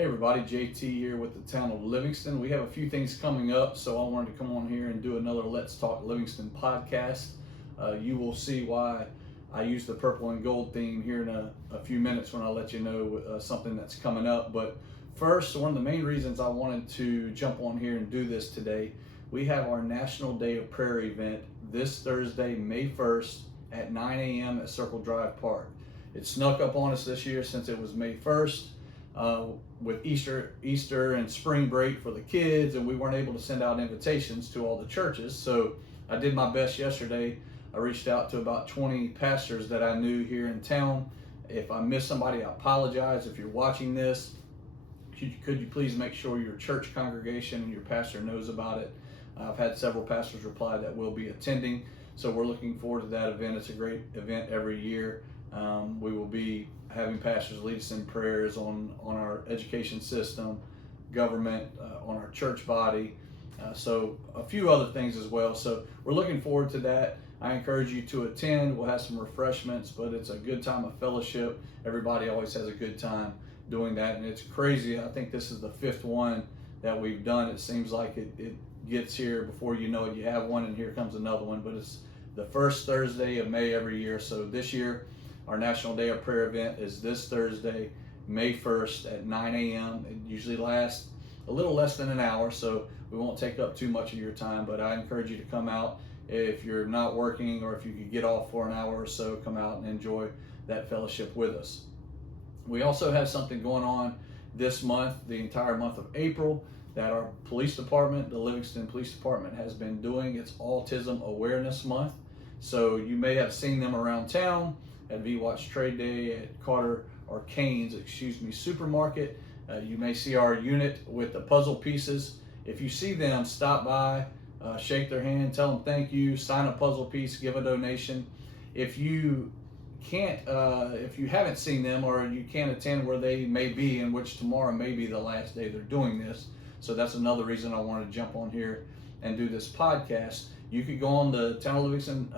Hey everybody, JT here with the town of Livingston. We have a few things coming up, so I wanted to come on here and do another Let's Talk Livingston podcast. You will see why I use the purple and gold theme here in a few minutes when I let you know something that's coming up. But first, one of the main reasons I wanted to jump on here and do this today, we have our National Day of Prayer event this Thursday, May 1st at 9 a.m. at Circle Drive Park. It snuck up on us this year since it was May 1st. With Easter and spring break for the kids, and we weren't able to send out invitations to all the churches. So I did my best yesterday. I reached out to about 20 pastors that I knew here in town. If I missed somebody, I apologize. If you're watching this, could you please make sure your church congregation and your pastor knows about it? I've had several pastors reply that will be attending. So we're looking forward to that event. It's a great event every year. We will be having pastors lead us in prayers on our education system, government, on our church body, so a few other things as well. So we're looking forward to that. I encourage you to attend. We'll have some refreshments, but it's a good time of fellowship. Everybody always has a good time doing that, and it's crazy. I think this is the 5th one that we've done. It seems like it gets here before you know it. You have one and here comes another one, but it's the first Thursday of May every year. So this year, our National Day of Prayer event is this Thursday, May 1st at 9 a.m. It usually lasts a little less than an hour, so we won't take up too much of your time, but I encourage you to come out. If you're not working, or if you could get off for an hour or so, come out and enjoy that fellowship with us. We also have something going on this month, the entire month of April, that our police department, the Livingston Police Department, has been doing. It's Autism Awareness Month. So you may have seen them around town at V-Watch Trade Day, at Carter or Cane's, supermarket. You may see our unit with the puzzle pieces. If you see them, stop by, shake their hand, tell them thank you, sign a puzzle piece, give a donation. If you haven't seen them, or you can't attend where they may be, in which tomorrow may be the last day they're doing this, so that's another reason I wanted to jump on here and do this podcast. You could go on the Town of Livingston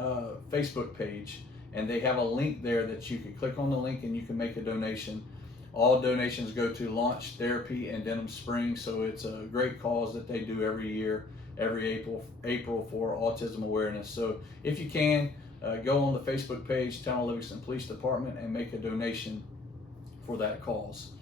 Facebook page, and they have a link there that you can click on the link and you can make a donation. All donations go to Launch Therapy in Denham Springs, so it's a great cause that they do every year, every April for autism awareness. So if you can, go on the Facebook page, Town of Livingston Police Department, and make a donation for that cause.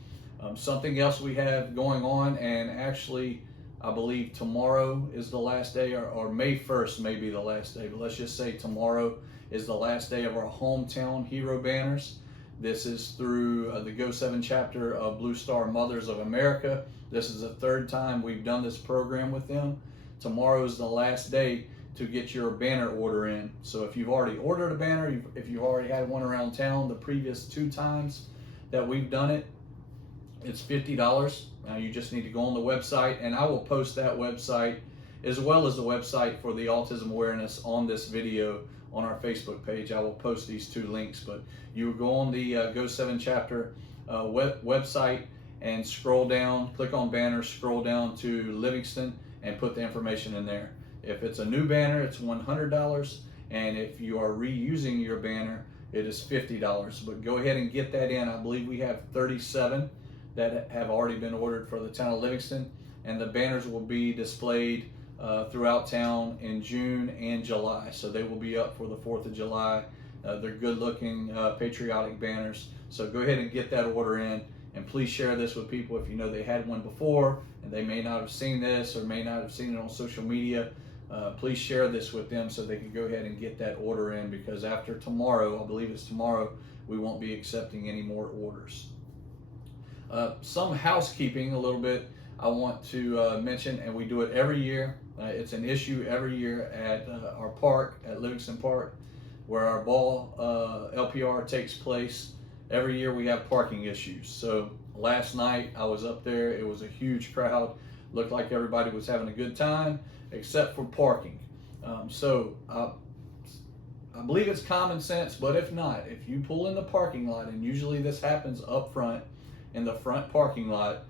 Something else we have going on, and actually I believe tomorrow is the last day, or May 1st may be the last day, but let's just say tomorrow is the last day of our hometown hero banners. This is through the Go 7 chapter of Blue Star Mothers of America. This is the 3rd time we've done this program with them. Tomorrow is the last day to get your banner order in. So if you've already ordered a banner, if you've already had one around town the previous 2 times that we've done it, it's $50. Now you just need to go on the website, and I will post that website as well as the website for the autism awareness on this video on our Facebook page. I will post these 2 links, but you go on the Go 7 chapter website and scroll down, click on banner, scroll down to Livingston, and put the information in there. If it's a new banner, it's $100, and if you are reusing your banner, it is $50. But go ahead and get that in. I believe we have 37 that have already been ordered for the town of Livingston, and the banners will be displayed throughout town in June and July. So they will be up for the 4th of July. They're good looking patriotic banners. So go ahead and get that order in, and please share this with people if you know they had one before and they may not have seen this or may not have seen it on social media. Please share this with them so they can go ahead and get that order in, because after tomorrow, I believe it's tomorrow, we won't be accepting any more orders. Some housekeeping a little bit I want to mention, and we do it every year. It's an issue every year at our park, at Livingston Park, where our ball LPR takes place. Every year we have parking issues. So last night I was up there. It was a huge crowd. Looked like everybody was having a good time, except for parking. So I believe it's common sense, but if not, if you pull in the parking lot, and usually this happens up front in the front parking lot,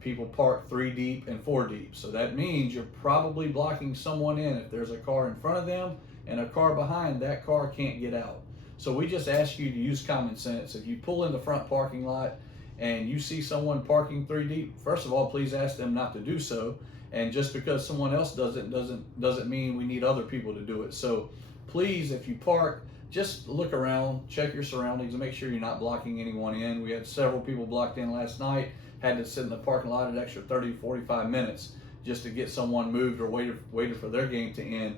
people park 3 deep and 4 deep. So that means you're probably blocking someone in. If there's a car in front of them and a car behind, that car can't get out. So we just ask you to use common sense. If you pull in the front parking lot and you see someone parking 3 deep, first of all, please ask them not to do so. And just because someone else does it doesn't mean we need other people to do it. So please, if you park, just look around, check your surroundings, and make sure you're not blocking anyone in. We had several people blocked in last night, had to sit in the parking lot an extra 30, 45 minutes just to get someone moved or waited for their game to end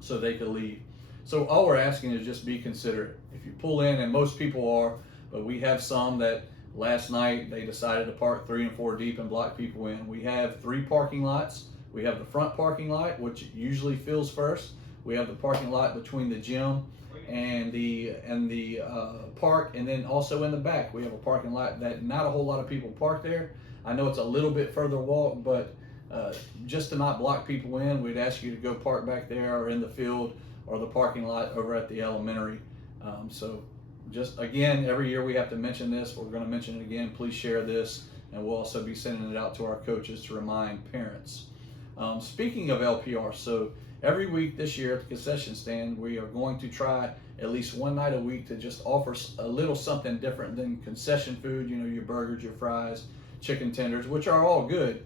so they could leave. So all we're asking is just be considerate. If you pull in, and most people are, but we have some that last night they decided to park 3 and 4 deep and block people in. We have 3 parking lots. We have the front parking lot, which usually fills first. We have the parking lot between the gym and the park, and then also in the back we have a parking lot that not a whole lot of people park there. I know it's a little bit further walk, but just to not block people in, we'd ask you to go park back there or in the field or the parking lot over at the elementary. So just again, every year we have to mention this. We're going to mention it again. Please share this, and we'll also be sending it out to our coaches to remind parents. Speaking of LPR, so every week this year at the concession stand, we are going to try at least one night a week to just offer a little something different than concession food. You know, your burgers, your fries, chicken tenders, which are all good.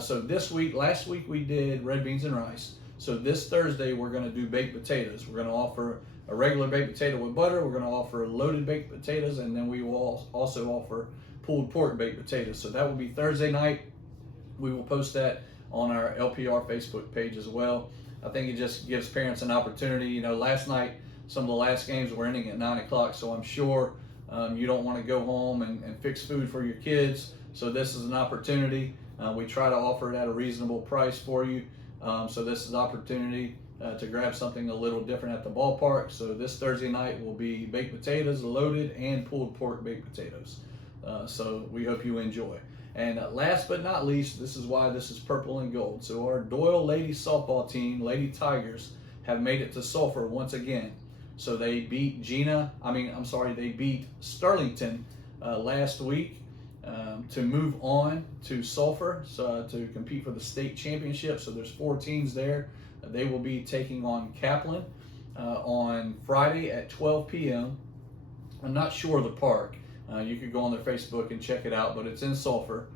So this week, last week we did red beans and rice. So this Thursday we're going to do baked potatoes. We're going to offer a regular baked potato with butter. We're going to offer loaded baked potatoes, and then we will also offer pulled pork baked potatoes. So that will be Thursday night. We will post that on our LPR Facebook page as well. I think it just gives parents an opportunity. You know, last night some of the last games were ending at 9 o'clock, so I'm sure you don't want to go home and fix food for your kids. So this is an opportunity. We try to offer it at a reasonable price for you. So this is an opportunity to grab something a little different at the ballpark. So this Thursday night will be baked potatoes, loaded, and pulled pork baked potatoes. So we hope you enjoy. And last but not least, this is why this is purple and gold. So our Doyle ladies softball team, Lady Tigers, have made it to Sulphur once again. So they beat they beat Sterlington last week to move on to Sulphur to compete for the state championship. So there's 4 teams there. They will be taking on Kaplan on Friday at 12 p.m. I'm not sure of the park. You could go on their Facebook and check it out, but it's in Sulphur.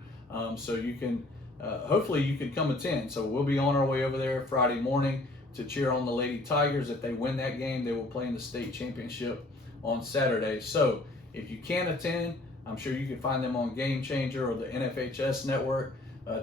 So you can, hopefully you can come attend. So we'll be on our way over there Friday morning to cheer on the Lady Tigers. If they win that game, they will play in the state championship on Saturday. So if you can't attend, I'm sure you can find them on Game Changer or the NFHS network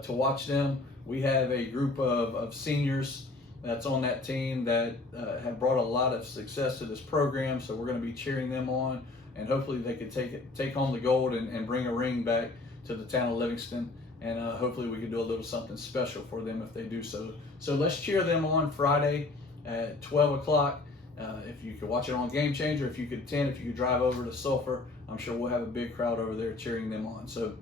to watch them. We have a group of seniors that's on that team that have brought a lot of success to this program. So we're going to be cheering them on, and hopefully they can take home the gold and bring a ring back to the town of Livingston. And hopefully we can do a little something special for them if they do so. So let's cheer them on Friday at 12 o'clock. If you could watch it on Game Changer, if you could attend, if you could drive over to Sulphur, I'm sure we'll have a big crowd over there cheering them on. So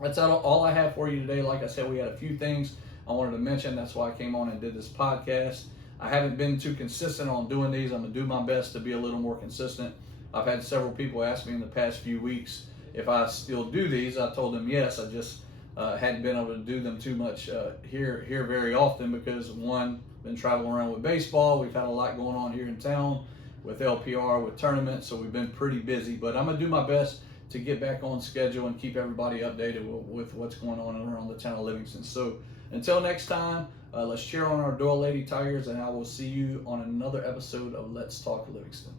that's all I have for you today. Like I said, we had a few things I wanted to mention. That's why I came on and did this podcast. I haven't been too consistent on doing these. I'm going to do my best to be a little more consistent. I've had several people ask me in the past few weeks if I still do these. I told them yes. I just hadn't been able to do them too much here very often because, one, been traveling around with baseball. We've had a lot going on here in town with LPR, with tournaments, so we've been pretty busy. But I'm going to do my best to get back on schedule and keep everybody updated with what's going on around the town of Livingston. So until next time, let's cheer on our Doyle Lady Tigers, and I will see you on another episode of Let's Talk Livingston.